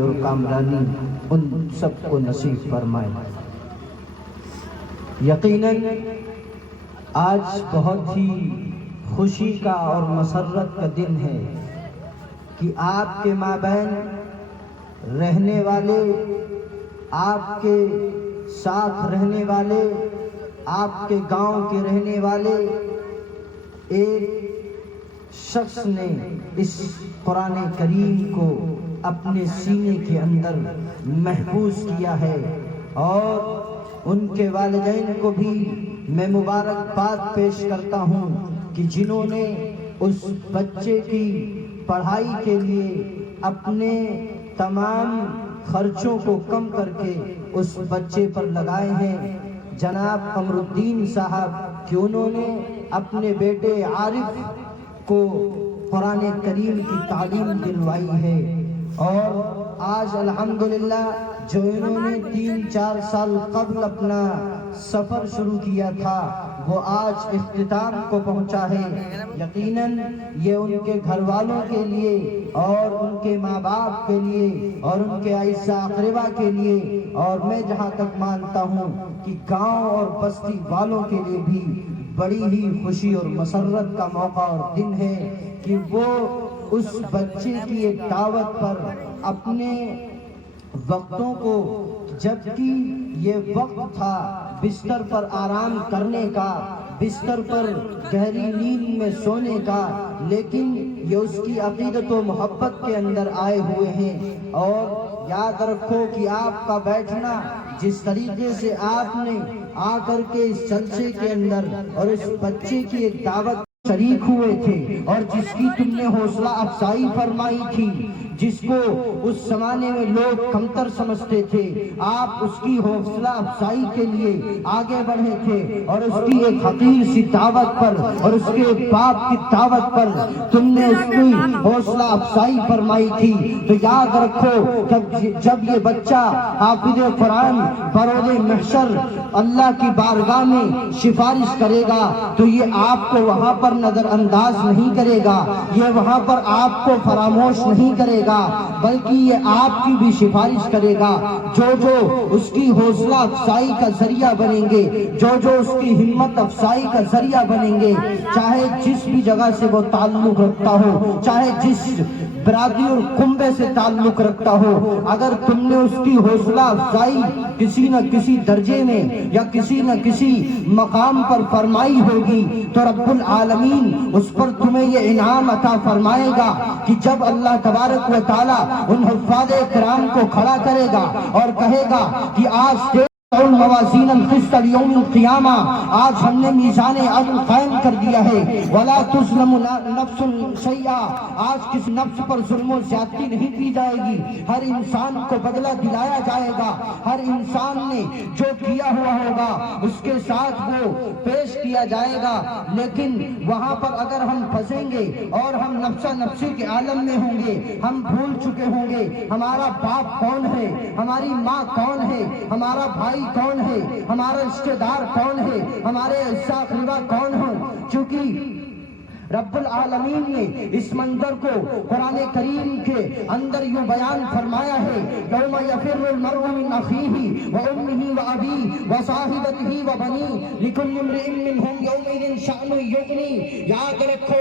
اور کامرانی ان سب کو نصیب فرمائے۔ یقیناً آج بہت ہی خوشی کا اور مسرت کا دن ہے کہ آپ کے مابین رہنے والے، آپ کے ساتھ رہنے والے، آپ کے گاؤں کے رہنے والے ایک شخص نے اس قرآن کریم کو اپنے سینے کے اندر محفوظ کیا ہے، اور ان کے والدین کو بھی میں مبارکباد پیش کرتا ہوں کہ جنہوں نے اس بچے کی پڑھائی کے لیے اپنے تمام خرچوں کو کم کر کے اس بچے پر لگائے ہیں۔ جناب قمر الدین صاحب کہ انہوں نے اپنے بیٹے عارف کو قرآن کریم کی تعلیم دلوائی ہے، اور آج الحمدللہ جو انہوں نے 3-4 سال قبل اپنا سفر شروع کیا تھا وہ آج اختتام کو پہنچا ہے۔ یقیناً یہ ان کے گھر والوں کے لیے اور ان کے ماں باپ کے لیے اور ان کے اعزا اقربا کے لیے، اور میں جہاں تک مانتا ہوں کہ گاؤں اور بستی والوں کے لیے بھی بڑی ہی خوشی اور مسرت کا موقع اور دن ہے کہ وہ اس بچے کی ایک دعوت پر اپنے وقتوں کو، جبکہ یہ وقت تھا بستر پر آرام کرنے کا، بستر پر گہری نیند میں سونے کا، لیکن یہ اس کی عقیدت و محبت کے اندر آئے ہوئے ہیں۔ اور یاد رکھو کہ آپ کا بیٹھنا، جس طریقے سے آپ نے آ کر کے اس جلسے کے اندر اور اس بچے کی ایک دعوت شریک ہوئے تھے، اور جس کی تم نے حوصلہ افزائی فرمائی تھی، جس کو اس زمانے میں لوگ کمتر سمجھتے تھے، آپ اس کی حوصلہ افزائی کے لیے آگے بڑھے تھے، اور اس کی ایک حقیر سی دعوت پر اور اس کے باپ کی دعوت پر تم نے اس کی حوصلہ افزائی فرمائی تھی۔ تو یاد رکھو جب یہ بچہ حافظ قرآن بروز محشر اللہ کی بارگاہ میں سفارش کرے گا تو یہ آپ کو وہاں پر نظر انداز نہیں کرے گا، یہ وہاں پر آپ کو فراموش نہیں کرے گا، بلکہ یہ آپ کی بھی سفارش کرے گا۔ جو اس کی حوصلہ افزائی کا ذریعہ بنیں گے، جو اس کی ہمت افزائی کا ذریعہ بنیں گے، چاہے جس بھی جگہ سے وہ تعلق رکھتا ہو، چاہے جس برادری اور کنبے سے تعلق رکھتا ہو، اگر تم نے اس کی حوصلہ افزائی کسی نہ کسی درجے میں یا کسی نہ کسی مقام پر فرمائی ہوگی تو رب العالمین اس پر تمہیں یہ انعام عطا فرمائے گا کہ جب اللہ تبارک و تعالی ان حفاظ کرام کو کھڑا کرے گا اور کہے گا کہ آج موازین القسط لیوم القیامہ، آج ہم نے میزان عدل قائم کر دیا ہے، ولا تظلم نفس شیئا، آج کس نفس پر ظلم و زیادتی نہیں کی جائے گی، ہر انسان کو بدلہ دلایا جائے گا، ہر انسان نے جو کیا ہوا ہوگا اس کے ساتھ وہ پیش کیا جائے گا۔ لیکن وہاں پر اگر ہم پھنسیں گے اور ہم نفسا نفسی کے عالم میں ہوں گے، ہم بھول چکے ہوں گے ہمارا باپ کون ہے، ہماری ماں کون ہے، ہمارا بھائی کون ہے، ہمارا رشتہ دار کون ہے، ہمارے اعزا اقربا کون ہیں، چونکہ رب العالمین نے اس منظر کو قرآن کریم کے اندر یوں بیان فرمایا ہے، یوم یفر المرء من اخیہ وامہ وابیہ وصاحبتہ وبنیہ لکل امرئ منہم یومئذ شأن یغنیہ۔ یاد رکھو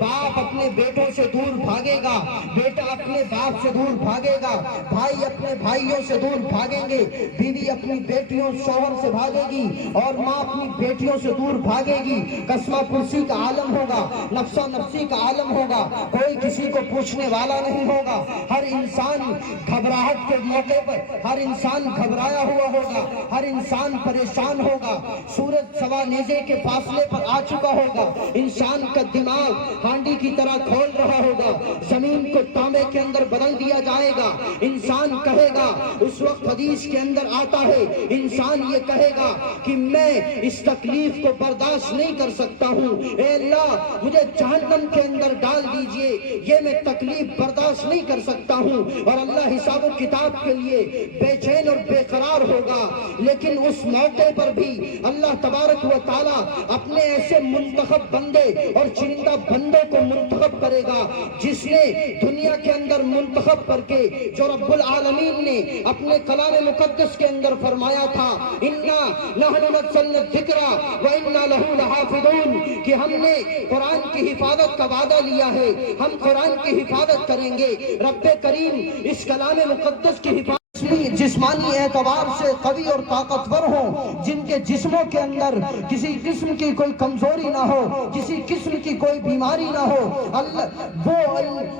باپ اپنے بیٹوں سے دور بھاگے گا، بیٹا اپنے باپ سے دور بھاگے گا، بھائی اپنے بھائیوں سے دور بھاگیں گے، بیوی اپنی بیٹیوں شوہر سے بھاگے گی، اور ماں اپنی بیٹیوں سے دور بھاگے گی۔ قسمہ پرسی کا عالم ہوگا، نفسا نفسی کا عالم ہوگا، کوئی کسی کو پوچھنے والا نہیں ہوگا، ہر انسان گھبراہٹ کے موقع پر ہر انسان گھبرایا ہوا ہوگا، ہر انسان پریشان ہوگا، سورج سوا نیزے کے فاصلے پر آ چکا ہوگا، انسان کا دماغ ہانڈی کی طرح کھول رہا ہوگا، زمین کو تانبے کے اندر بدل دیا جائے گا، انسان کہے گا، اس وقت حدیث کے اندر آتا ہے انسان یہ کہے گا کہ میں اس تکلیف کو برداشت نہیں کر سکتا ہوں، اے اللہ مجھے جہنم کے اندر ڈال دیجئے، یہ میں تکلیف برداشت نہیں کر سکتا ہوں، اور اللہ حساب و کتاب کے لیے بے چین اور بے قرار ہوگا، لیکن اس موقع پر بھی اللہ تبارک و تعالی اپنے ایسے منتخب بندے اور چنندہ بندوں کو منتخب کرے گا جس نے دنیا کے اندر منتخب کر کے جو رب العالمین نے اپنے کلام مقدس کے اندر فرمایا تھا، اِنَّا نَحْنُ نَزَّلْنَا الذِّكْرَ وَإِنَّا لَهُ لَحَافِظُونَ، کہ ہم نے قرآن کی حفاظت کا وعدہ لیا ہے، ہم قرآن کی حفاظت کریں گے۔ رب کریم اس کلام مقدس کی حفاظت جسمانی اعتبار سے قوی اور طاقتور ہوں، جن کے جسموں کے اندر کسی قسم کی کوئی کمزوری نہ ہو، کسی قسم کی کوئی بیماری نہ ہو، وہ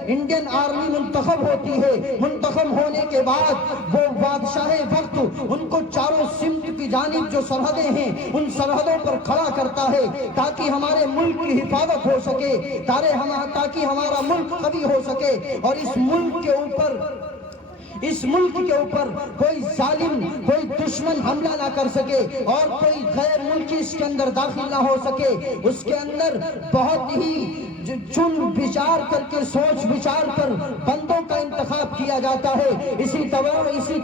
انڈین آرمی منتخب ہوتی ہے، منتخب ہونے کے بعد وہ بادشاہ وقت ان کو چاروں سمت کی جانب جو سرحدیں ہیں ان سرحدوں پر کھڑا کرتا ہے تاکہ ہمارے ملک کی حفاظت ہو سکے، تاکہ ہمارا ملک قوی ہو سکے، اور اس ملک کے اوپر کوئی ظالم، کوئی دشمن حملہ نہ کر سکے، اور کوئی غیر ملکی اس کے اندر داخل نہ ہو سکے۔ اس کے اندر بہت ہی چن بچار کر کے، سوچ بچار کر بندوں کا انتخاب کیا جاتا ہے۔ اسی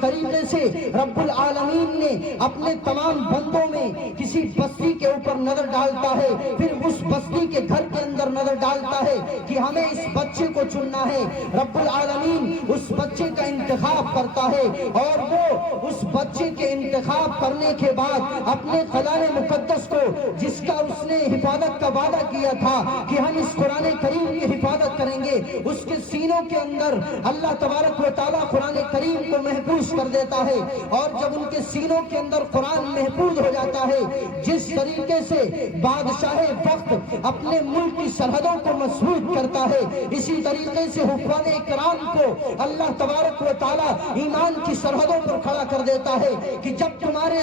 طریقے سے رب العالمین نے اپنے تمام بندوں میں کسی بستی کے اوپر نظر ڈالتا ہے، پھر اس بستی کے گھر کے اندر نظر ڈالتا ہے کہ ہمیں اس بچے کو چننا ہے۔ رب العالمین اس بچے کا انتخاب کرتا ہے، اور وہ اس بچے کے انتخاب کرنے کے بعد اپنے کلام مقدس کو، جس کا اس نے حفاظت کا وعدہ کیا تھا کہ ہم اس قرآن کریم کی حفاظت کریں گے، اس کے سینوں کے اندر اللہ تبارک و تعالیٰ قرآن کریم کو محفوظ کر دیتا ہے۔ اور جب ان کے سینوں کے اندر قرآن محفوظ ہو جاتا ہے، جس طریقے سے بادشاہ وقت اپنے ملک کی سرحدوں کو مضبوط کرتا ہے، اسی طریقے سے حفاظ کرام کو اللہ تبارک و تعالیٰ ایمان کی سرحدوں پر کھڑا کر دیتا ہے کہ جب تمہارے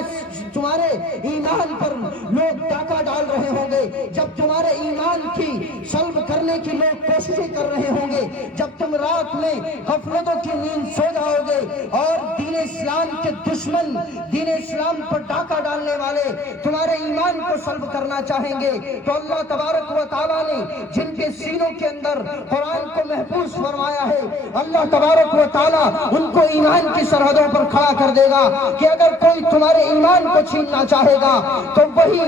ایمان پر لوگ ڈاکہ ڈال رہے ہوں گے، جب تمہارے ایمان کی سلب کرنے کی لوگ کوششیں کر رہے ہوں گے، جب تم رات میں غفلتوں کی نیند سو جاؤ گے اور دین اسلام کے دشمن، دین اسلام پر ڈاکہ ڈالنے والے تمہارے ایمان کو سلب کرنا چاہیں گے، تو اللہ تبارک و تعالیٰ نے جن کے سینوں کے اندر قرآن کو محفوظ فرمایا ہے، اللہ تبارک و تعالیٰ ان کو ایمان کی سرحدوں پر کھڑا کر دے گا کہ اگر کوئی تمہارے ایمان کو چھیننا چاہے گا تو وہی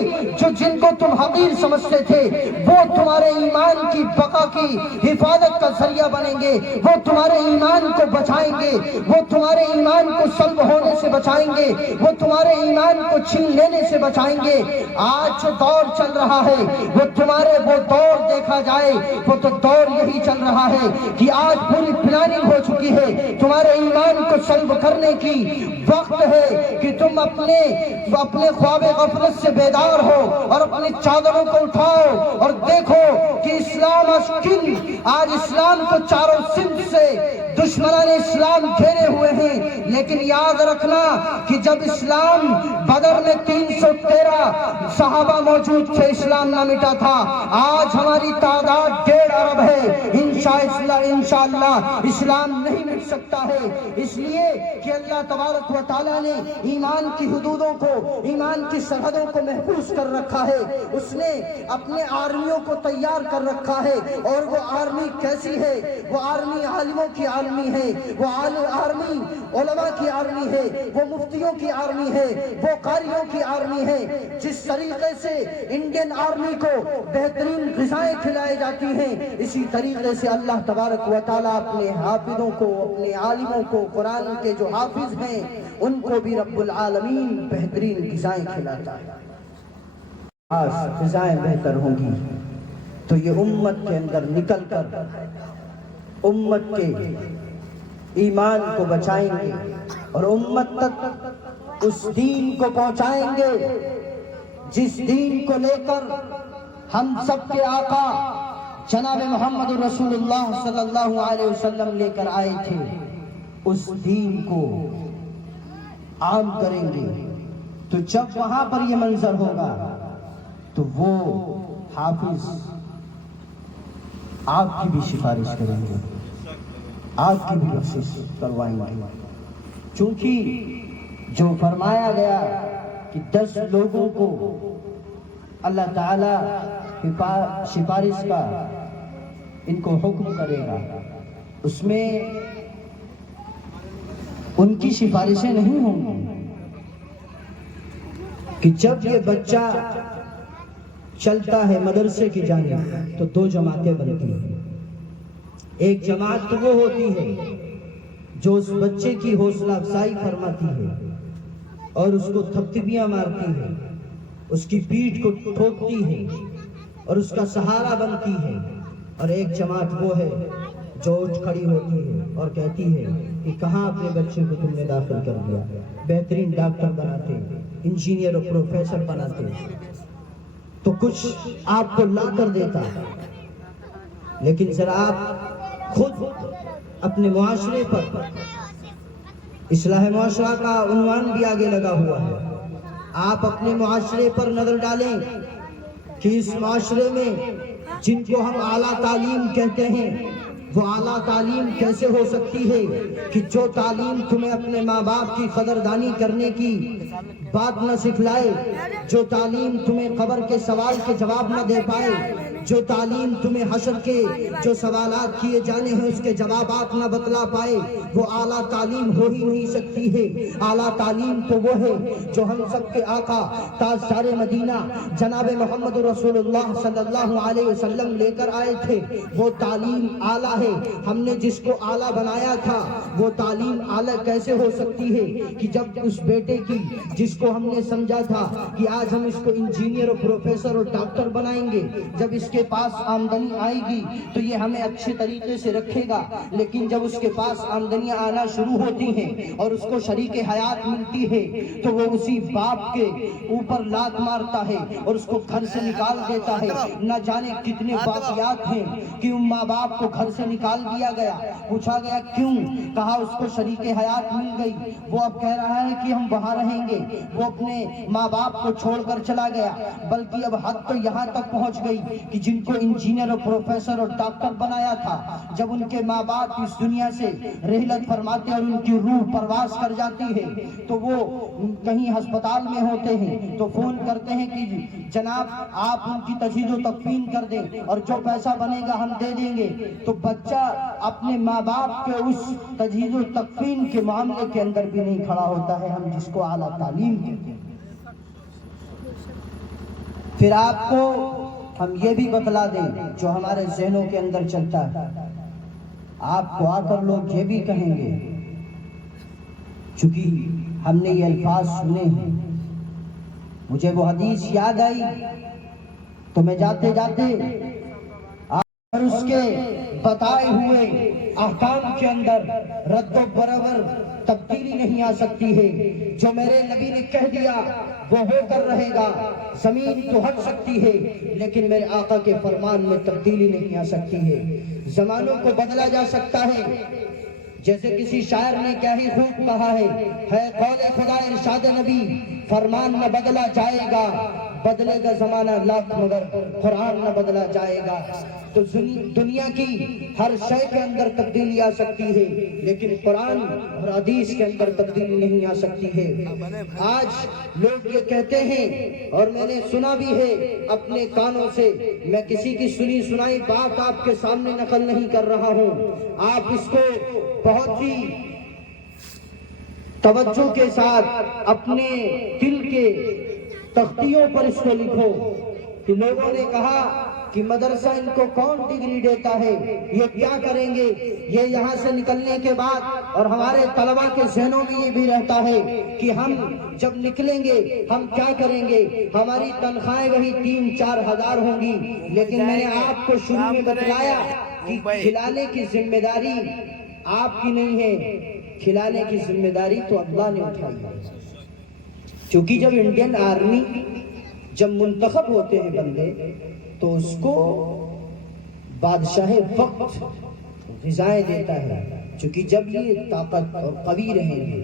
جن کو تم حقیر سمجھتے تھے وہ تمہارے ایمان کی بقا کی حفاظت کا ذریعہ بنیں گے، وہ تمہارے ایمان کو بچائیں گے، وہ تمہارے ایمان کو سلب ہونے سے بچائیں گے، وہ تمہارے ایمان کو چھین لینے سے بچائیں گے۔ آج جو دور چل رہا ہے وہ دور دیکھا جائے وہ تو دور یہی چل رہا ہے کہ آج پوری پلاننگ ہو چکی ہے، تمہارے ایمان کو سلب کرنے کی وقت ہے کہ تم اپنے خواب غفلت سے بیدار ہو اور اپنی چادروں کو اٹھاؤ اور دیکھو کہ اسلام آج اسلام کو چاروں سمت سے دشمنان اسلام گھیرے ہوئے ہیں، لیکن یاد رکھنا کہ جب اسلام بدر میں 313 صحابہ موجود تھے، اسلام نہ مٹا تھا، آج ہماری تعداد 1.5 ارب ہے، انشاءاللہ اسلام نہیں مٹ سکتا ہے، اس لیے کہ اللہ تبارک و تعالیٰ نے ایمان کی حدودوں کو، ایمان کی سرحدوں کو محفوظ کر رکھا ہے، اس نے اپنے آرمیوں کو تیار کر رکھا ہے، اور وہ آرمی کیسی ہے؟ وہ آرمی عالموں کی آرمی ہے، وہ آرمی علماء کی آرمی ہے، وہ مفتیوں کی آرمی ہے، وہ قاریوں کی آرمی ہے۔ جس طریقے سے انڈین آرمی کو بہترین غذائیں کھلائی جاتی ہیں، اسی طریقے سے اللہ تبارک و تعالیٰ اپنے حافظوں کو، اپنے عالموں کو، قرآن کے جو حافظ ہیں ان کو بھی رب العالمین بہترین غذائیں کھلاتا ہے۔ آج غذائیں بہتر ہوں گی تو یہ امت کے اندر نکل کر امت کے ایمان کو بچائیں گے اور امت تک اس دین کو پہنچائیں گے جس دین کو لے کر ہم سب کے آقا جناب محمد رسول اللہ صلی اللہ علیہ وسلم لے کر آئے تھے، اس دین کو عام کریں گے۔ تو جب وہاں پر یہ منظر ہوگا تو وہ حافظ آپ کی بھی سفارش کریں گے، آپ کی بھی بخشش کروائیں گے، چونکہ جو فرمایا گیا کہ 10 لوگوں کو اللہ تعالیٰ سفارش کا ان کو حکم کرے گا، اس میں ان کی سفارشیں نہیں ہوں گی کہ جب یہ بچہ چلتا ہے مدرسے کی جانب تو 2 جماعتیں بنتی ہیں۔ ایک جماعت تو وہ ہوتی ہے جو اس بچے کی حوصلہ افزائی فرماتی ہے اور اس کو تھپتیاں مارتی ہے، اس کی پیٹھ کو ٹھوکتی ہے اور اس کا سہارا بنتی ہے، اور ایک جماعت وہ ہے جو اٹھ کھڑی ہوتی ہے اور کہتی ہے کہ کہاں اپنے بچے کو تم نے داخل کر دیا، بہترین ڈاکٹر بناتے، انجینئر اور پروفیسر بناتے تو کچھ آپ کو لا کر دیتا، لیکن ذرا آپ خود اپنے معاشرے پر، اصلاح معاشرہ کا عنوان بھی آگے لگا ہوا ہے، آپ اپنے معاشرے پر نظر ڈالیں کہ اس معاشرے میں جن کو ہم اعلیٰ تعلیم کہتے ہیں وہ اعلیٰ تعلیم کیسے ہو سکتی ہے کہ جو تعلیم تمہیں اپنے ماں باپ کی قدردانی کرنے کی بات نہ سکھلائے، جو تعلیم تمہیں قبر کے سوال کے جواب نہ دے پائے، جو تعلیم تمہیں حشر کے جو سوالات کیے جانے ہیں اس کے جوابات نہ بتلا پائے، وہ اعلیٰ تعلیم ہو ہی نہیں سکتی ہے۔ اعلیٰ تعلیم تو وہ ہے جو ہم سب کے آقا تاجدار مدینہ جناب محمد رسول اللہ صلی اللہ علیہ وسلم لے کر آئے تھے، وہ تعلیم اعلیٰ ہے۔ ہم نے جس کو اعلیٰ بنایا تھا وہ تعلیم اعلیٰ کیسے ہو سکتی ہے کہ جب اس بیٹے کی جس کو ہم نے سمجھا تھا کہ آج ہم اس کو انجینئر اور پروفیسر اور ڈاکٹر بنائیں گے، جب اس کے پاس آمدنی آئے گی تو یہ ہمیں اچھے طریقے سے رکھے گا، لیکن جب اس کے پاس آمدنیاں آنا شروع ہوتی ہیں اور اس کو شریک حیات ملتی ہے تو وہ اسی باپ کے اوپر لات مارتا ہے اور اس کو گھر سے نکال دیتا ہے۔ نہ جانے کتنے واقعات ہیں کہ ان ماں باپ کو گھر سے نکال دیا گیا، پوچھا گیا کیوں، کہا اس کو شریک حیات مل گئی، وہ اب کہہ رہا ہے کہ ہم وہاں رہیں گے، وہ اپنے ماں باپ کو چھوڑ کر چلا گیا، بلکہ اب حد تو یہاں تک پہنچ گئی کہ جن کو انجینئر اور پروفیسر اور ڈاکٹر بنایا تھا، جب ان کے ماں باپ اس دنیا سے رحلت فرماتے اور ان کی روح پرواز کر جاتی ہے تو وہ کہیں ہسپتال میں ہوتے ہیں تو فون کرتے ہیں کہ جناب آپ ان کی تجہیز و تکفین کر دیں اور جو پیسہ بنے گا ہم دے دیں گے، تو بچہ اپنے ماں باپ کے اس تجہیز و تکفین کے معاملے کے اندر بھی نہیں کھڑا ہوتا ہے، ہم جس کو اعلیٰ تعلیم کہتے ہیں۔ پھر آپ کو ہم یہ بھی بتلا دیں جو ہمارے ذہنوں کے اندر چلتا ہے، آپ کو آ کر لوگ یہ بھی کہیں گے، چونکہ ہم نے یہ الفاظ سنے ہیں، مجھے وہ حدیث یاد آئی تو میں جاتے جاتے اور اس کے بتائے ہوئے احکام کے اندر رد و برابر تبدیلی نہیں آ سکتی ہے، جو میرے نبی نے کہہ دیا وہ ہو کر رہے گا، زمین تو ہٹ سکتی ہے لیکن میرے آقا کے فرمان میں تبدیلی نہیں آ سکتی ہے۔ زمانوں کو بدلا جا سکتا ہے، جیسے کسی شاعر نے کیا ہی خوب کہا ہے قول خدا ارشاد نبی، فرمان نہ بدلا جائے گا، بدلے گا زمانہ لاکھ مگر قرآن نہ بدلا جائے گا۔ تو دنیا کی ہر شے کے اندر تبدیلی آ سکتی ہے لیکن قرآن اور حدیث کے اندر تبدیلی نہیں آ سکتی ہے۔ آج لوگ یہ کہتے ہیں اور میں نے سنا بھی ہے اپنے کانوں سے، میں کسی کی سنی سنائی بات آپ کے سامنے نقل نہیں کر رہا ہوں، آپ اس کو بہت ہی توجہ کے ساتھ اپنے دل کے تختیوں پر اس کو لکھو کہ لوگوں نے کہا کہ مدرسہ ان کو کون ڈگری دیتا ہے، یہ کیا کریں گے، یہ یہاں سے نکلنے کے بعد، اور ہمارے طلباء کے ذہنوں میں یہ بھی رہتا ہے کہ ہم جب نکلیں گے ہم کیا کریں گے، ہماری تنخواہیں وہی 3-4 ہزار ہوں گی، لیکن میں نے آپ کو شروع میں بتلایا کہ کھلانے کی ذمہ داری آپ کی نہیں ہے، کھلانے کی ذمہ داری تو اللہ نے اٹھائی ہے۔ کیونکہ جب انڈین آرمی جب منتخب ہوتے ہیں بندے تو اس کو بادشاہ وقت غذائیں دیتا ہے، چونکہ جب یہ طاقت اور قوی رہیں گے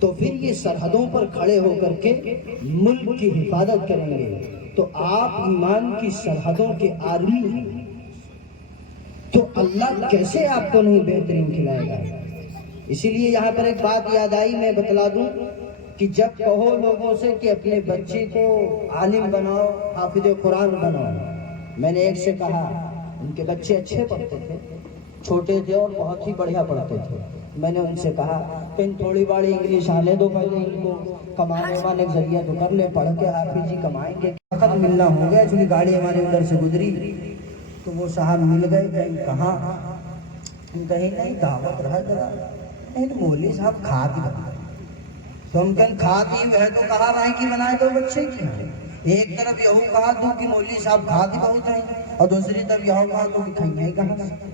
تو پھر یہ سرحدوں پر کھڑے ہو کر کے ملک کی حفاظت کریں گے۔ تو آپ ایمان کی سرحدوں کے آرمی ہیں تو اللہ کیسے آپ کو نہیں بہترین کھلائے گا۔ اسی لیے یہاں پر ایک بات یاد آئی، میں بتلا دوں کہ جب کہو لوگوں سے کہ اپنے بچے کو عالم بناؤ، حافظ قرآن بناؤ، میں نے ایک سے کہا ان کے بچے اچھے پڑھتے تھے، چھوٹے تھے اور بہت ہی بڑھیا پڑھتے تھے، میں نے ان سے کہا کہ تھوڑی بڑی انگلش آنے دو، پہلے ان کو کمانے وانے کا ذریعہ تو کر لے، پڑھ کے حافظ جی کمائیں گے۔ وقت ملنا ہو گیا، چونکہ گاڑی ہمارے ادھر سے گزری تو وہ صاحب مل گئے، کہیں کہاں، کہیں نہیں دعوت رہا ذرا، نہیں مولوی صاحب کھاد ہی بنا، تو ہم کہیں کھاد ہی ہے تو کہا بھائی کی بنائے تو بچے کی ہیں۔ ایک طرف یہو کہا تو کہ مولوی صاحب کھاد ہی بہت ہیں، اور دوسری طرف یہو کہا تو کہ کھائیں ہی کہاں سے۔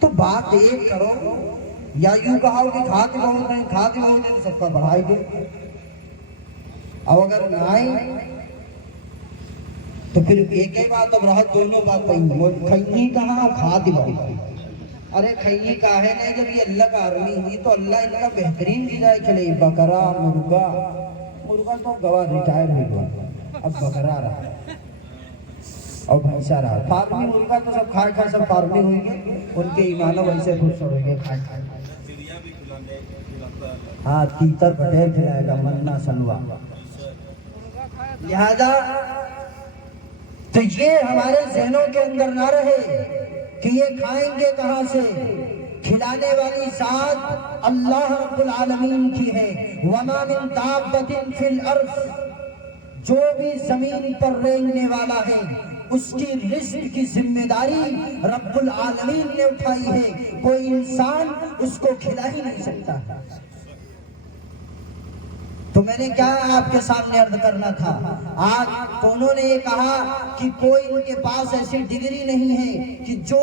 تو بات ایک کرو، یا یوں کہا کہ کھاد ہی بہت ہیں، کھاد ہی بہت ہیں تو سب کا بڑھائی دے، اور اگر نہ آئیں تو پھر ایک ہی بات اب رہا، دونوں بات کھائیں کہاں، کھاد ہی بہت ہیں۔ ارے کھائیں کاہے نہیں، جب یہ اللہ کا آرمی ہوئی تو اللہ ان کا بہترین غذائے کھلے، بکرا، مرغا، مرغا تو گوا ریٹائر ہو گیا، اب بکرا رہا اور بھینسا رہا، فارمی مرغا تو سب کھائے کھائے سب فارمی ہوئی گے، ان کے ایمانوں ویسے خوش ہوئیں گے کھائے کھائے۔ ہاں تیتر پٹیل کھلائے گا، منا سلوا۔ لہذا تو یہ ہمارے ذہنوں کے اندر نہ رہے کہ یہ کھائیں گے کہاں سے، کھلانے والی ذات اللہ رب العالمین کی ہے۔ وَمَا مِن دَابَّةٍ فِي الْأَرْضِ، جو بھی زمین پر رینگنے والا ہے اس کی رزق کی ذمہ داری رب العالمین نے اٹھائی ہے، کوئی انسان اس کو کھلا ہی نہیں سکتا۔ تو میں نے کیا آپ کے سامنے عرض کرنا تھا، آج تو انہوں نے یہ کہا کہ کوئی ان کے پاس ایسی ڈگری نہیں ہے کہ جو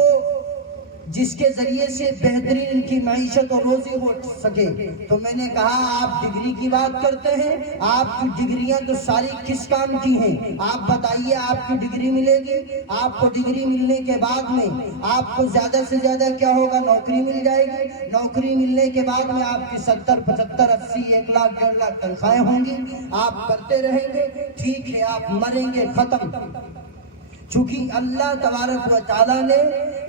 جس کے ذریعے سے بہترین ان کی معیشت اور روزی ہو سکے۔ تو میں نے کہا آپ ڈگری کی بات کرتے ہیں، آپ کی ڈگریاں تو ساری کس کام کی ہیں؟ آپ بتائیے، آپ کی ڈگری ملے گی، آپ کو ڈگری ملنے کے بعد میں آپ کو زیادہ سے زیادہ کیا ہوگا، نوکری مل جائے گی، نوکری ملنے کے بعد میں آپ کی 70، 75، 80، 1 لاکھ، 1.5 لاکھ تنخواہیں ہوں گی، آپ کرتے رہیں گے، ٹھیک ہے، آپ مریں گے، ختم۔ چونکہ اللہ تبارک و تعالیٰ نے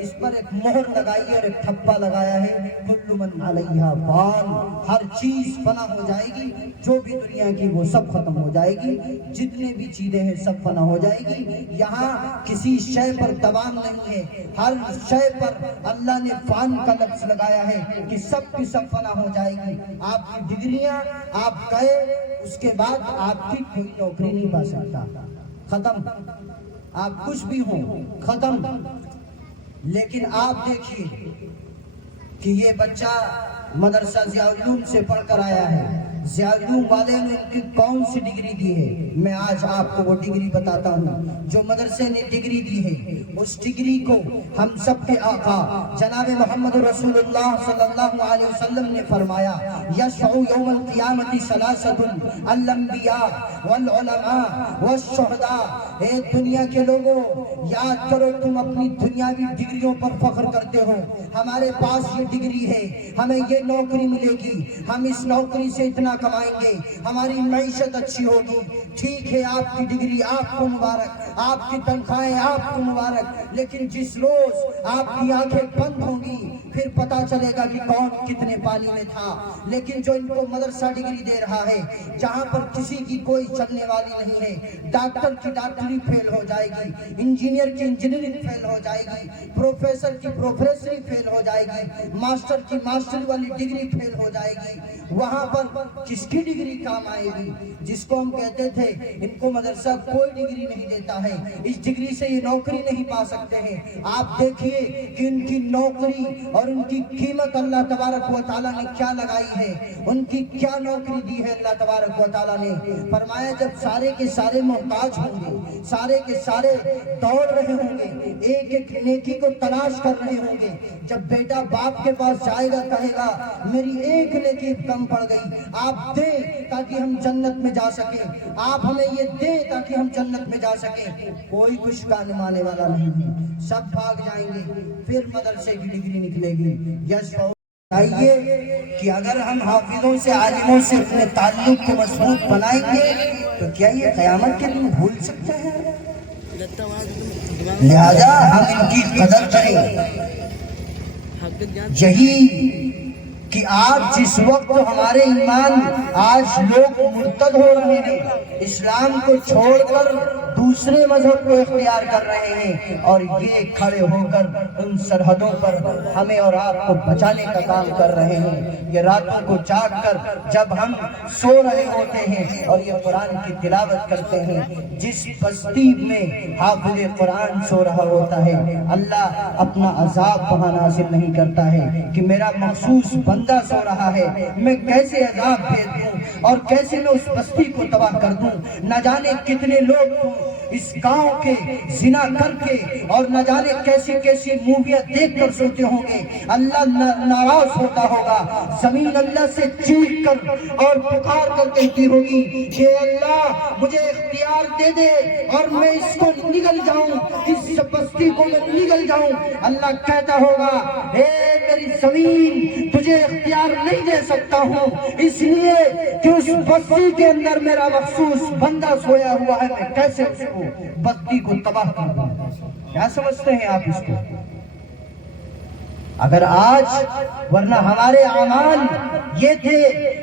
اس پر ایک مہر لگائی اور ایک ٹھپا لگایا ہے، کل من علیہا فان، ہر چیز فنا ہو جائے گی، جو بھی دنیا کی وہ سب ختم ہو جائے گی، جتنے بھی چیزیں ہیں سب فنا ہو جائے گی۔ یہاں کسی شے پر دوام نہیں ہے، ہر شے پر اللہ نے فان کا لفظ لگایا ہے کہ سب کی سب فنا ہو جائے گی۔ آپ کی ڈگریاں آپ گئے، اس کے بعد آپ کی کوئی نوکری نہیں پا سکتا، ختم، آپ کچھ بھی ہوں، ختم۔ لیکن آپ دیکھیے کہ یہ بچہ مدرسہ ضیاء العلوم سے پڑھ کر آیا ہے، ضیاء العلوم والے نے ان کی کون سی ڈگری دی ہے؟ میں آج آپ کو وہ ڈگری بتاتا ہوں جو مدرسے نے ڈگری دی ہے۔ اس ڈگری کو ہم سب کے آقا جناب محمد رسول اللہ صلی اللہ علیہ وسلم نے فرمایا، یشفع یوم القیامت ثلاثۃ، الانبیاء والعلماء والشہداء۔ اے دنیا کے لوگوں، یاد کرو تم اپنی دنیاوی ڈگریوں پر فخر کرتے ہو، ہمارے پاس یہ ڈگری ہے، ہمیں یہ نوکری ملے گی، ہم اس نوکری سے اتنا کمائیں گے، ہماری معیشت اچھی ہوگی۔ ٹھیک ہے، آپ کی ڈگری آپ کو مبارک، آپ کی تنخواہیں آپ کو مبارک، لیکن جس روز آپ کی آنکھیں بند ہوں گی پھر پتا چلے گا کہ کون کتنے پانی میں تھا۔ لیکن جو ان کو مدرسہ ڈگری دے رہا ہے، جہاں پر کسی کی کوئی چلنے والی نہیں ہے، ڈاکٹر کی ڈاکٹری فیل ہو جائے گی، انجینئر کی انجینئرنگ فیل ہو جائے گی، پروفیسر کی پروفیسری فیل ہو جائے گی، ماسٹر کی ماسٹری والی ڈگری فیل ہو جائے گی، وہاں پر کس کی ڈگری کام آئے گی؟ جس کو ہم کہتے تھے ان کو مدرسہ کوئی ڈگری نہیں دیتا ہے، اس ڈگری سے یہ نوکری نہیں پا سکتے ہیں۔ آپ دیکھیے کہ ان کی نوکری اور ان کی قیمت اللہ تبارک و تعالیٰ نے کیا لگائی ہے، ان کی کیا نوکری دی ہے اللہ تبارک و تعالیٰ نے۔ فرمایا جب سارے کے سارے محتاج ہوں گے، سارے کے سارے دوڑ رہے ہوں گے، ایک ایک نیکی کو تلاش کر رہے ہوں گے، جب بیٹا باپ کے پاس جائے گا کہے گا میری ایک نیکی کم پڑ گئی، آپ دیں تاکہ ہم جنت میں جا سکیں، آپ ہمیں یہ دیں تاکہ ہم جنت میں جا سکیں، کوئی کچھ کا نمانے والا نہیں ہے، سب بھاگ جائیں گے، پھر مدرسے کی ڈگری نکلے گی۔ چاہیے کہ اگر ہم حافظوں سے، عالموں سے اپنے تعلق کو مضبوط بنائیں گے تو کیا یہ قیامت کے دن بھول سکتے ہیں؟ لہذا ہم ان کی قدر کریں۔ یہی کہ آج جس وقت ہمارے ایمان، آج لوگ مرتد ہو رہے ہیں، اسلام کو چھوڑ کر دوسرے مذہب کو اختیار کر رہے ہیں، اور یہ کھڑے ہو کر ان سرحدوں پر ہمیں اور آپ کو بچانے کا کام کر رہے ہیں۔ یہ راتوں کو جاگ کر جب ہم سو رہے ہوتے ہیں اور یہ قرآن کی تلاوت کرتے ہیں، جس بستی میں حافظ قرآن سو رہا ہوتا ہے، اللہ اپنا عذاب وہاں نازل نہیں کرتا ہے کہ میرا مخصوص بندہ سو رہا ہے، میں کیسے عذاب بھیج دوں اور کیسے میں اس بستی کو تباہ کر دوں۔ نہ جانے کتنے لوگ اس گاؤں کے زنا کر کے اور نہ جانے کیسی کیسی موویاں دیکھ کر سوتے ہوں گے، اللہ ناراض ہوتا ہوگا، زمین اللہ سے چیخ کر اور پکار کر کہتی ہوگی کہ اللہ مجھے اختیار دے دے اور میں اس کو نگل جاؤں، اس بستی کو میں نگل جاؤں۔ اللہ کہتا ہوگا اے میری زمین تجھے اختیار نہیں دے سکتا ہوں، اس لیے کہ اس بستی کے اندر میرا مخصوص بندہ سویا ہوا ہے، میں کیسے اس کو بستی کو تباہ کر دوں۔ کیا سمجھتے ہیں آپ اس کو؟ اگر آج ورنہ ہمارے اعمال یہ تھے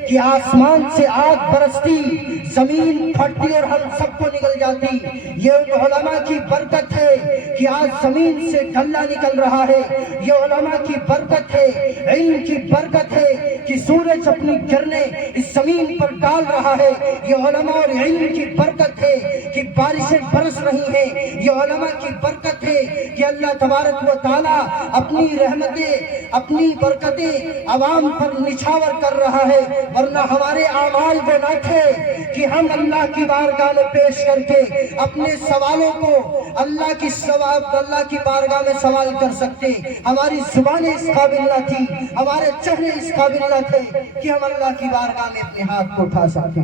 کہ آسمان سے آگ برستی، زمین پھٹتی اور ہم سب کو نکل جاتی، یہ ان علماء کی برکت ہے کہ آج زمین سے غلہ نکل رہا ہے، یہ علماء کی برکت ہے، علم کی برکت ہے کہ سورج اپنی کرنیں اس زمین پر ڈال رہا ہے، یہ علماء اور علم کی برکت ہے کہ بارشیں برس رہی ہیں، یہ علماء کی برکت ہے کہ اللہ تبارک و تعالیٰ اپنی رحمتیں اپنی برکتیں عوام پر نچھاور کر رہا ہے۔ ورنہ ہمارے اعمال وہ نہ تھے کہ ہم اللہ کی بارگاہ میں پیش کر کے اپنے سوالوں کو اللہ کی بارگاہ میں سوال کر سکتے، ہماری زبانیں اس قابل نہ تھی، ہمارے چہرے اس قابل نہ تھے کہ ہم اللہ کی بارگاہ میں اپنے ہاتھ کو اٹھا سکتے۔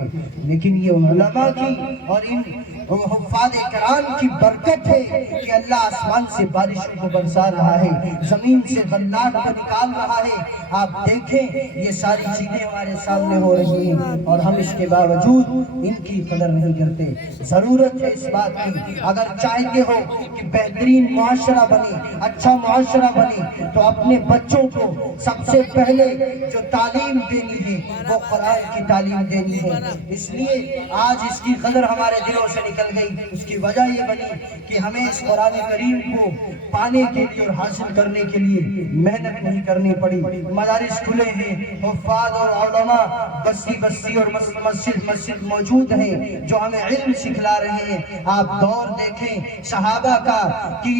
لیکن یہ علماء کی اور ان حفاظ کرام کی برکت ہے کہ اللہ آسمان سے بارشوں کو برسا رہا ہے، زمین سے غلات کو نکال رہا ہے۔ آپ دیکھیں یہ ساری چیزیں ہمارے سامنے ہو رہی ہیں اور ہم اس کے باوجود ان کی قدر نہیں کرتے۔ ضرورت ہے اس بات کی، اگر چاہتے ہو کہ بہترین معاشرہ بنے، اچھا معاشرہ بنے، تو اپنے بچوں کو سب سے پہلے جو تعلیم دینی ہے وہ قرآن کی تعلیم دینی ہے۔ اس لیے آج اس کی قدر ہمارے دلوں سے نکل گئی۔ اس کی وجہ یہ بنی کہ ہمیں اس قرآن کریم کو پانے کے لیے اور حاصل کرنے کے لیے محنت نہیں کرنی پڑی۔ مدارس کھلے ہیں، حفاظ اور علماء بستی بستی اور مسجد موجود ہیں جو ہمیں علم سکھلا رہے ہیں۔ آپ دور دیکھیں صحابہ کا کہ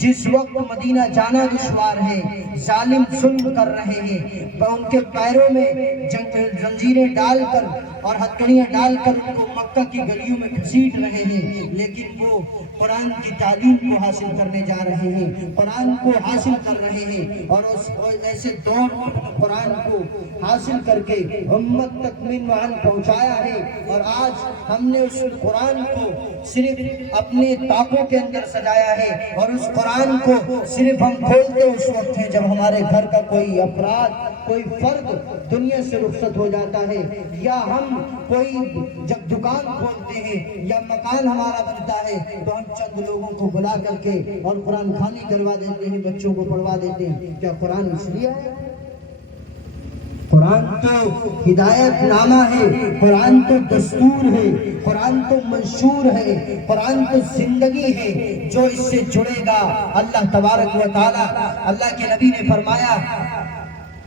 جس وقت مدینہ جانا دشوار ہے، ظالم ظلم کر رہے ہیں، ان کے پیروں میں زنجیریں ڈال کر اور ہتھکڑیاں ڈال کر ان کو مکہ کی گلیوں میں گھسیٹ رہے ہیں، لیکن وہ قرآن کی تعلیم کو حاصل کرنے جا رہے ہیں، قرآن کو حاصل کر رہے ہیں، اور اس ایسے دور میں قرآن کو حاصل کر کے امت تک عنوان پہنچایا ہے۔ اور آج ہم نے اس قرآن کو صرف اپنے طاقوں کے اندر سجایا ہے، اور اس قرآن کو صرف ہم کھولتے اس وقت ہیں جب ہمارے گھر کا کوئی افراد، کوئی فرد دنیا سے رخصت ہو جاتا ہے، یا ہم کوئی جب دکان کھولتے ہیں یا مکان ہمارا بنتا ہے تو ہم چند لوگوں کو بلا کر کے اور قرآن خوانی کروا دیتے ہیں، بچوں کو پڑھوا دیتے ہیں۔ کیا قرآن اس لیے ہے؟ قرآن تو ہدایت نامہ ہے، قرآن تو دستور ہے، قرآن تو منشور ہے، قرآن تو زندگی ہے۔ جو اس سے جڑے گا اللہ تبارک و تعالی، اللہ کے نبی نے فرمایا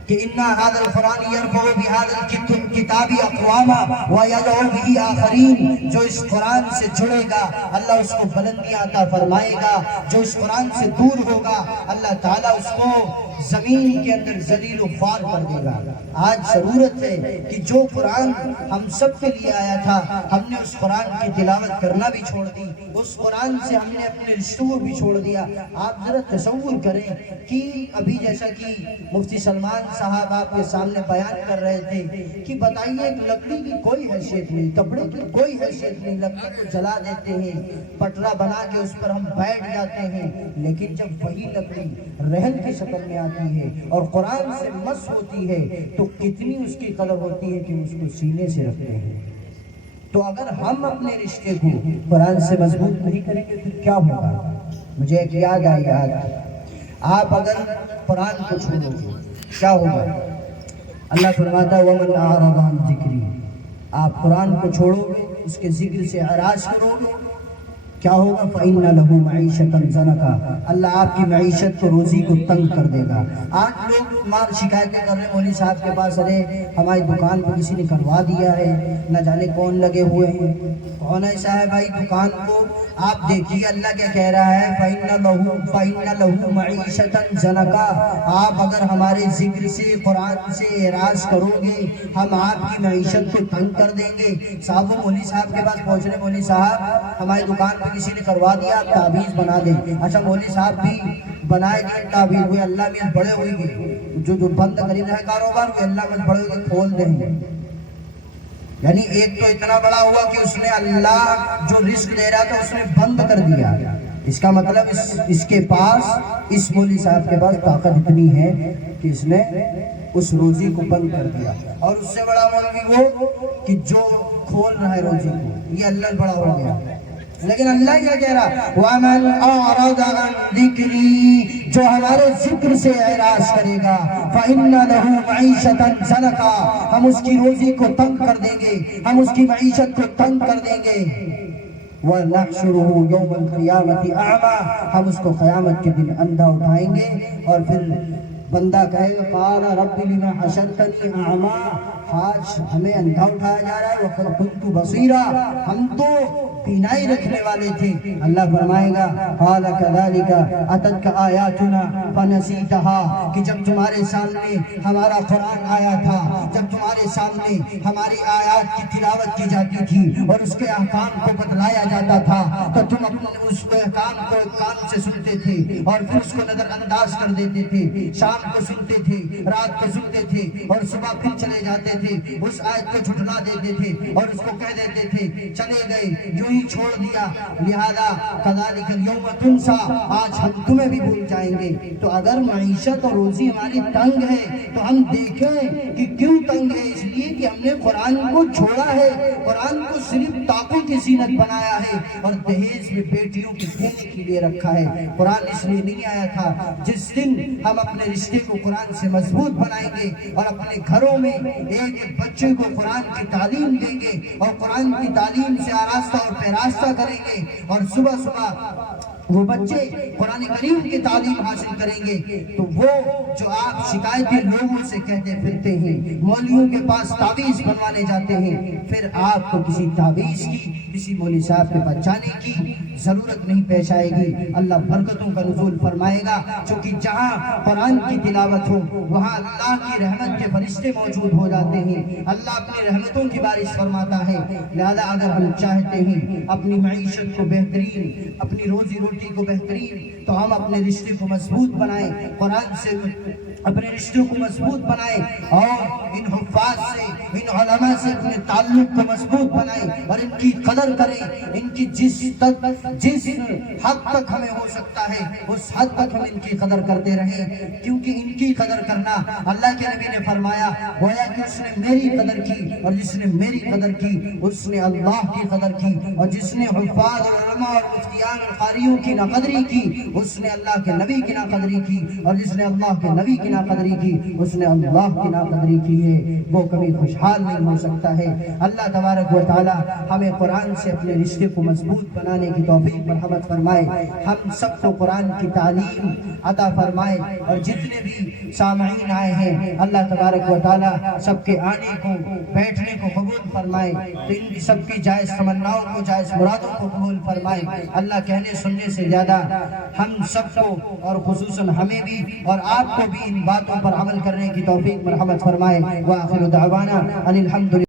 کہ اِنَّا هَذَا الْقُرْآنِ يَرْفَعُ بِهَذَا الْكِتَابِ أَقْوَامًا وَيَضَعُ بِهِ آخَرِينَ۔ جو اس قرآن سے جڑے گا اللہ اس کو بلندیاں عطا فرمائے گا، جو اس قرآن سے دور ہوگا اللہ تعالیٰ اس کو زمین کے اندر ذلیل و خوار کر دے گا۔ آج ضرورت ہے کہ جو قرآن ہم سب کے لیے آیا تھا، ہم نے اس قرآن کی تلاوت کرنا بھی چھوڑ دی، اس قرآن سے ہم نے اپنے رشتوں کو بھی چھوڑ دیا۔ آپ ذرا تصور کریں کہ ابھی جیسا کہ مفتی سلمان صاحب آپ کے سامنے بیان کر رہے تھے کہ بتائیے ایک لکڑی کی کوئی حیثیت نہیں، کپڑے کی کوئی حیثیت نہیں، لکڑی کو جلا دیتے ہیں، پٹرا بنا کے اس پر ہم بیٹھ جاتے ہیں، لیکن جب وہی لکڑی رہن کی شکل میں آتی ہے اور قرآن سے مس ہوتی ہے تو کتنی اس کی قدر ہوتی ہے کہ اس کو سینے سے رکھتے ہیں۔ تو اگر ہم اپنے رشتے کو قرآن سے مضبوط نہیں کریں گے تو کیا ہوگا؟ مجھے ایک یاد آئی آپ اگر قرآن کو چھوڑو گے کیا ہوگا؟ اللہ فرماتا ہے وَمَنْ أَعْرَضَ عَنْ ذِكْرِي، آپ قرآن کو چھوڑو گے، اس کے ذکر سے اعراض کرو گے کیا ہوگا؟ فَإِنَّ لَهُ مَعِيشَةً ضَنَكَ، اللہ آپ کی معیشت کو، روزی کو تنگ کر دے گا۔ آج لوگ مار شکایتیں کر رہے ہیں مولوی صاحب کے پاس، ارے ہماری دکان پہ کسی نے کروا دیا ہے، نہ جانے کون لگے ہوئے ہیں۔ کون ایسا ہے بھائی دکان کو؟ آپ دیکھیے اللہ کیا کہہ رہا ہے، فَإِنَّ لَهُ مَعِيشَةً ضَنَكَ، آپ اگر ہمارے ذکر سے، قرآن سے اعراض کرو گے، ہم آپ کی معیشت کو تنگ کر دیں گے۔ صاحب وہ مولوی صاحب کے پاس پہنچ رہے، مولوی صاحب ہماری دکان پہ کسی نے کروا دیا، آپ تعویذ بنا دیں۔ اچھا مولوی صاحب بھی بنائے گئے تعویذ، وہ اللہ میں بڑے ہوئے گے، جو بند کری رہے کاروبار وہ اللہ میں بڑے ہوئے کھول دیں گے۔ یعنی ایک تو اتنا بڑا ہوا کہ اس نے اللہ جو رزق دے رہا تھا اس نے بند کر دیا۔ اس کا مطلب اس کے پاس، اس مولوی صاحب کے پاس طاقت اتنی ہے کہ اس نے اس روزی کو بند کر دیا۔ اور اس سے بڑا مولوی وہ کہ جو کھول رہا ہے روزی کو، یہ اللہ بڑا ہو گیا۔ لیکن اللہ کیا کہہ رہا، وَمَنْ أَعْرَضَ عَنْ ذِكْرِي، جو ہمارے ذکر سے اعراض کرے گا، فَإِنَّ لَهُ مَعِيشَةً ضَنَكَ، ہم اس کی روزی کو تنگ کر دیں گے، ہم اس کی معیشت کو تنگ کر دیں گے۔ وَنَحْشُرُهُ يَوْمَ الْقِيَامَةِ أَعْمَى، ہم اس کو قیامت کے دن اندھا اٹھائیں گے، اور پھر بندہ کہے گا قَالَ رَبِّ لِمَ حَشَرْتَنِي أَعْمَى، آج ہمیں اندھا اٹھایا جا رہا ہے، وَقَدْ كُنْتُ بَصِيرًا، ہم تو بینائی رکھنے والے تھے۔ اللہ فرمائے گا قَالَ كَذَلِكَ أَتَتْكَ آيَاتُنَا فَنَسِيتَهَا، کہ جب تمہارے سامنے ہمارا قرآن آیا تھا، جب تمہارے سامنے ہماری آیات کی تلاوت کی جاتی تھی اور اس کے احکام کو بتلایا جاتا تھا، تو تم اپنے اس احکام کو کان سے سنتے تھے اور پھر اس کو نظر انداز کر دیتے تھے۔ شام کو سنتے تھے، رات کو سنتے تھے، اور صبح پھر چلے جاتے تھے، اس آیت کو جھٹلا دیتے تھے اور اس کو کہہ دیتے تھے چلے گئے، یوں ہی چھوڑ دیا۔ لہذا کذالک اليوم تنسا، آج ہم تمہیں بھی بھول جائیں گے۔ تو اگر معیشت اور روزی ہماری تنگ ہے تو ہم دیکھیں کہ کیوں تنگ ہے، اس لیے کہ ہم نے قرآن کو چھوڑا ہے، قرآن کو صرف طاقوں کی زینت بنایا ہے اور دہیز میں بیٹیوں کے دینے کے لیے رکھا ہے۔ قرآن اس لیے نہیں آیا تھا۔ جس دن ہم اپنے رشتے کو قرآن سے مضبوط بنائیں گے اور اپنے گھروں میں ایک ایک بچے کو قرآن کی تعلیم دیں گے اور قرآن کی تعلیم سے آراستہ اور پیراستہ کریں گے، اور صبح صبح وہ بچے قرآن کریم کی تعلیم حاصل کریں گے، تو وہ جو آپ شکایتیں لوگوں سے کہتے پھرتے ہیں، مولویوں کے پاس تعویذ بنوانے جاتے ہیں، پھر آپ کو کسی تعویذ کی، کسی مولوی صاحب کے پاس جانے کی ضرورت نہیں پیش آئے گی۔ اللہ برکتوں کا نزول فرمائے گا، چونکہ جہاں قرآن کی تلاوت ہو وہاں اللہ کی رحمت کے فرشتے موجود ہو جاتے ہیں، اللہ اپنی رحمتوں کی بارش فرماتا ہے۔ لہذا اگر ہم چاہتے ہیں اپنی معیشت کو بہترین، اپنی روزی روٹی کو بہترین، تو ہم اپنے رشتے کو مضبوط بنائیں، قرآن سے اپنے رشتوں کو مضبوط بنائیں، اور ان حفاظ سے، ان علماء سے اپنے تعلق کو مضبوط بنائیں، اور ان کی قدر کریں، ان کی جس حد تک ہمیں ہو سکتا ہے اس حد تک ہم ان کی قدر کرتے رہیں، کیونکہ ان کی قدر کرنا، اللہ کے نبی نے فرمایا، گویا کہ اس نے میری قدر کی، اور جس نے میری قدر کی اس نے اللہ کی قدر کی، اور جس نے حفاظ اور علماء اور مفتیان اور قاریوں کی ناقدری کی اس نے اللہ کے نبی کی ناقدری کی، اور جس نے اللہ کے نبی کی ناقدری کی اس نے اللہ کی ناقدری کی ہے، وہ کبھی خوشحال نہیں ہو سکتا ہے۔ اللہ تبارک و تعالی ہمیں قرآن سے اپنے رشتے کو مضبوط بنانے کی توفیق مرحمت فرمائے، ہم سب کو قرآن کی تعلیم عطا فرمائے، اور جتنے بھی سامعین آئے ہیں اللہ تبارک و تعالی سب کے آنے کو، بیٹھنے کو قبول فرمائے، تو ان کی سب کی جائز تمناؤں کو، جائز مرادوں کو قبول فرمائے۔ اللہ کہنے سننے سے زیادہ ہم سب کو، اور خصوصاً ہمیں بھی اور آپ کو بھی ان باتوں پر عمل کرنے کی توفیق مرحمت فرمائے۔ وآخر دعوانا ان الحمد للہ۔